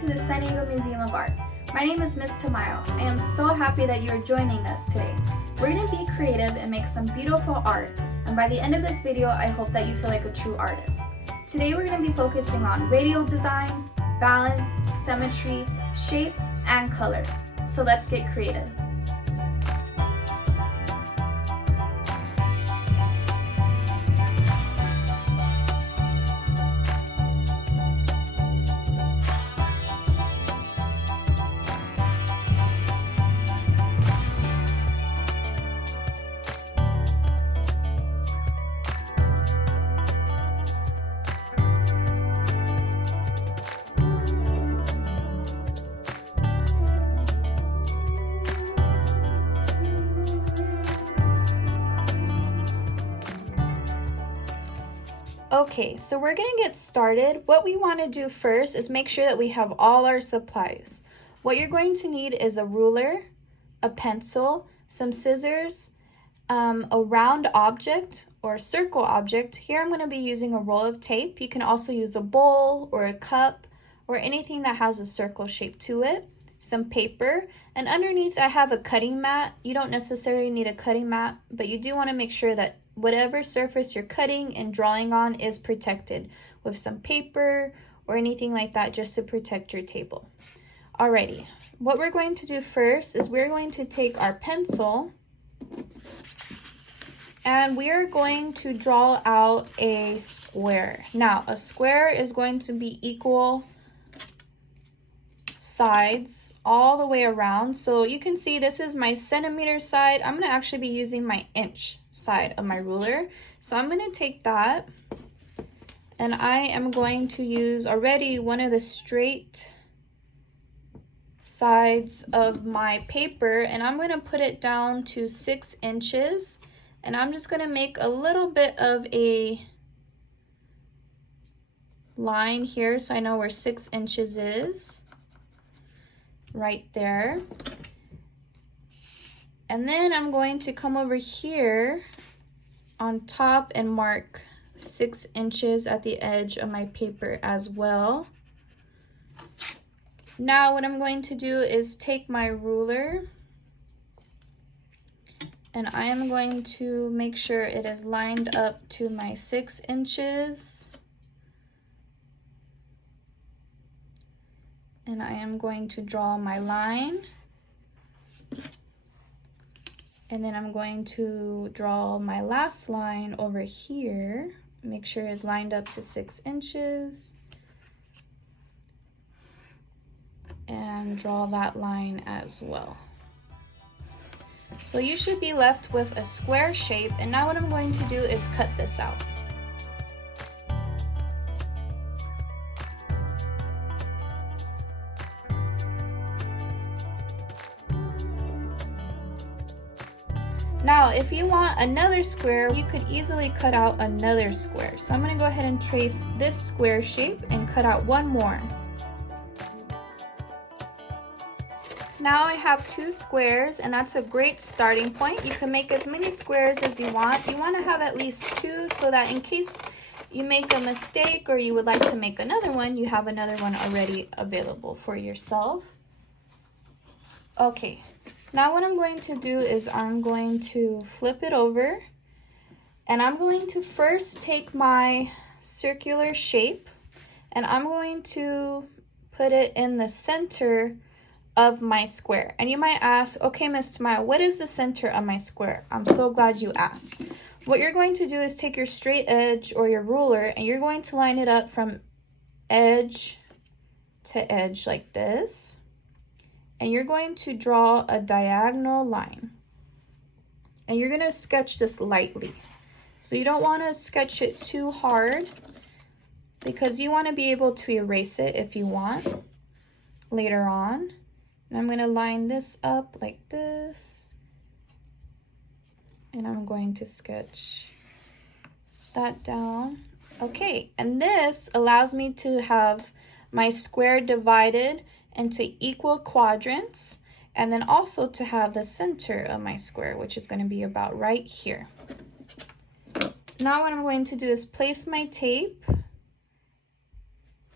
to the San Diego Museum of Art. My name is Miss Tamayo. I am so happy that you are joining us today. We're going to be creative and make some beautiful art, and by the end of this video, I hope that you feel like a true artist. Today we're going to be focusing on radial design, balance, symmetry, shape, and color. So let's get creative. Okay, so we're gonna get started. What we want to do first is make sure that we have all our supplies. What you're going to need is a ruler, a pencil, some scissors, a round object or a circle object. Here I'm going to be using a roll of tape. You can also use a bowl or a cup or anything that has a circle shape to it, some paper, and underneath I have a cutting mat. You don't necessarily need a cutting mat, but you do want to make sure that whatever surface you're cutting and drawing on is protected with some paper or anything like that, just to protect your table. Alrighty, what we're going to do first is we're going to take our pencil and we are going to draw out a square. Now, a square is going to be equal sides all the way around. So you can see this is my centimeter side. I'm going to actually be using my inch side of my ruler. So I'm going to take that and I am going to use already one of the straight sides of my paper, and I'm going to put it down to 6 inches, and I'm just going to make a little bit of a line here so I know where 6 inches is. Right there. And then I'm going to come over here on top and mark 6 inches at the edge of my paper as well. Now what I'm going to do is take my ruler and I am going to make sure it is lined up to my 6 inches. And I am going to draw my line. And then I'm going to draw my last line over here. Make sure it's lined up to 6 inches. And draw that line as well. So you should be left with a square shape. And now what I'm going to do is cut this out. Now, if you want another square, you could easily cut out another square. So I'm going to go ahead and trace this square shape and cut out one more. Now I have 2 squares, and that's a great starting point. You can make as many squares as you want. You want to have at least 2 so that in case you make a mistake or you would like to make another one, you have another one already available for yourself. Okay. Now what I'm going to do is I'm going to flip it over, and I'm going to first take my circular shape and I'm going to put it in the center of my square. And you might ask, okay, Miss Tamayo, what is the center of my square? I'm so glad you asked. What you're going to do is take your straight edge or your ruler and you're going to line it up from edge to edge like this. And you're going to draw a diagonal line. And you're going to sketch this lightly. So you don't want to sketch it too hard because you want to be able to erase it if you want later on. And I'm going to line this up like this. And I'm going to sketch that down. Okay, and this allows me to have my square divided into equal quadrants, and then also to have the center of my square, which is going to be about right here. Now what I'm going to do is place my tape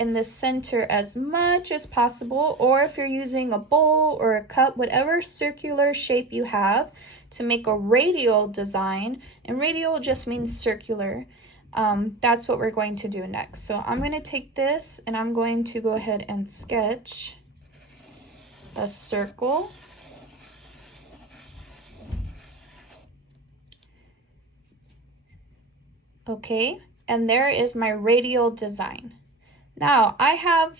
in the center as much as possible, or if you're using a bowl or a cup, whatever circular shape you have, to make a radial design. And radial just means circular. That's what we're going to do next. So I'm going to take this and I'm going to go ahead and sketch a circle. Okay, and there is my radial design. Now I have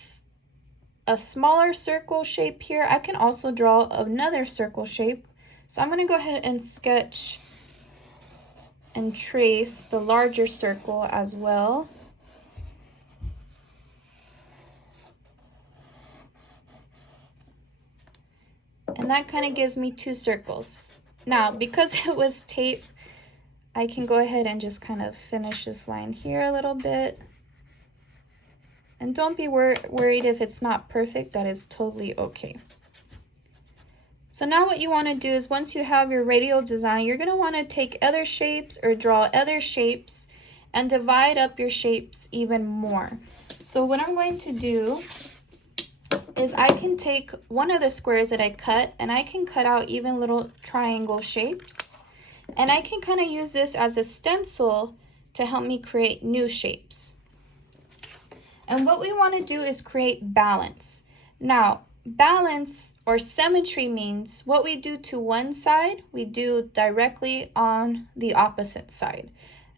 a smaller circle shape here. I can also draw another circle shape. So I'm going to go ahead and sketch and trace the larger circle as well. And that kind of gives me two circles. Now, because it was tape, I can go ahead and just kind of finish this line here a little bit. And don't be worried if it's not perfect. That is totally okay. So now what you want to do is, once you have your radial design, you're going to want to take other shapes or draw other shapes and divide up your shapes even more. So what I'm going to do is I can take one of the squares that I cut and I can cut out even little triangle shapes. And I can kind of use this as a stencil to help me create new shapes. And what we want to do is create balance. Now, balance or symmetry means what we do to one side, we do directly on the opposite side.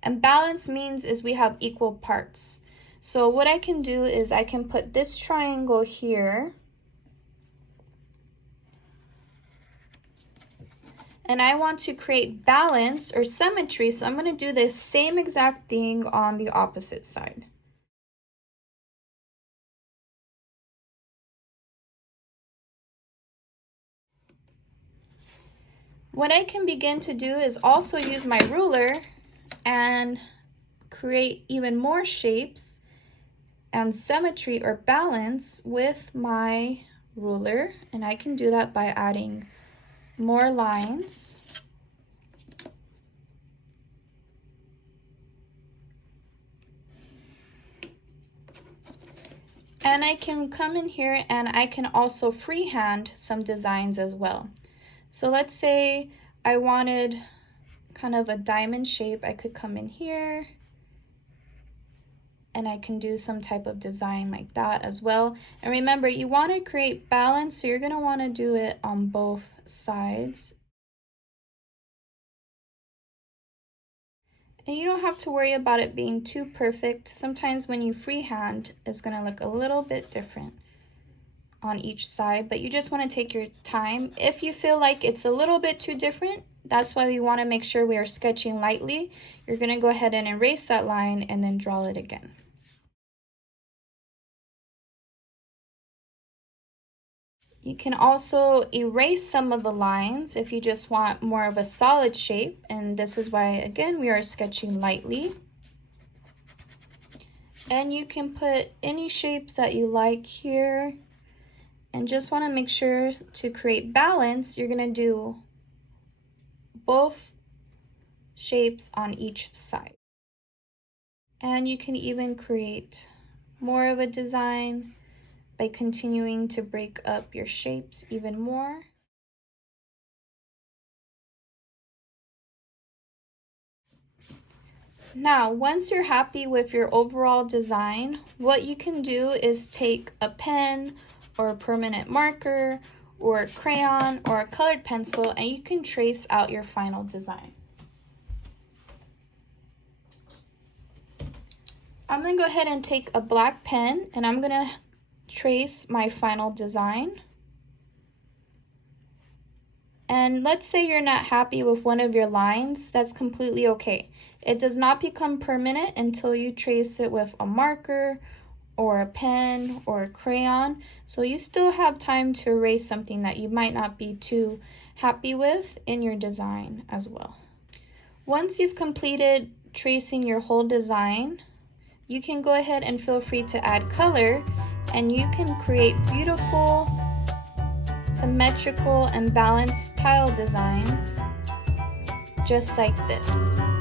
And balance means is we have equal parts. So what I can do is I can put this triangle here. And I want to create balance or symmetry, so I'm going to do the same exact thing on the opposite side. What I can begin to do is also use my ruler and create even more shapes and symmetry or balance with my ruler. And I can do that by adding more lines. And I can come in here and I can also freehand some designs as well. So let's say I wanted kind of a diamond shape. I could come in here and I can do some type of design like that as well. And remember, you want to create balance, so you're going to want to do it on both sides. And you don't have to worry about it being too perfect. Sometimes when you freehand, it's going to look a little bit different on each side, but you just want to take your time. If you feel like it's a little bit too different, that's why we want to make sure we are sketching lightly. You're going to go ahead and erase that line and then draw it again. You can also erase some of the lines if you just want more of a solid shape, and this is why, again, we are sketching lightly. And you can put any shapes that you like here, and just want to make sure to create balance. You're going to do both shapes on each side. And you can even create more of a design by continuing to break up your shapes even more. Now, once you're happy with your overall design, what you can do is take a pen or a permanent marker or a crayon or a colored pencil, and you can trace out your final design. I'm going to go ahead and take a black pen and I'm going to trace my final design. And let's say you're not happy with one of your lines, that's completely okay. It does not become permanent until you trace it with a marker or a pen or a crayon. So you still have time to erase something that you might not be too happy with in your design as well. Once you've completed tracing your whole design, you can go ahead and feel free to add color, and you can create beautiful, symmetrical, and balanced tile designs just like this.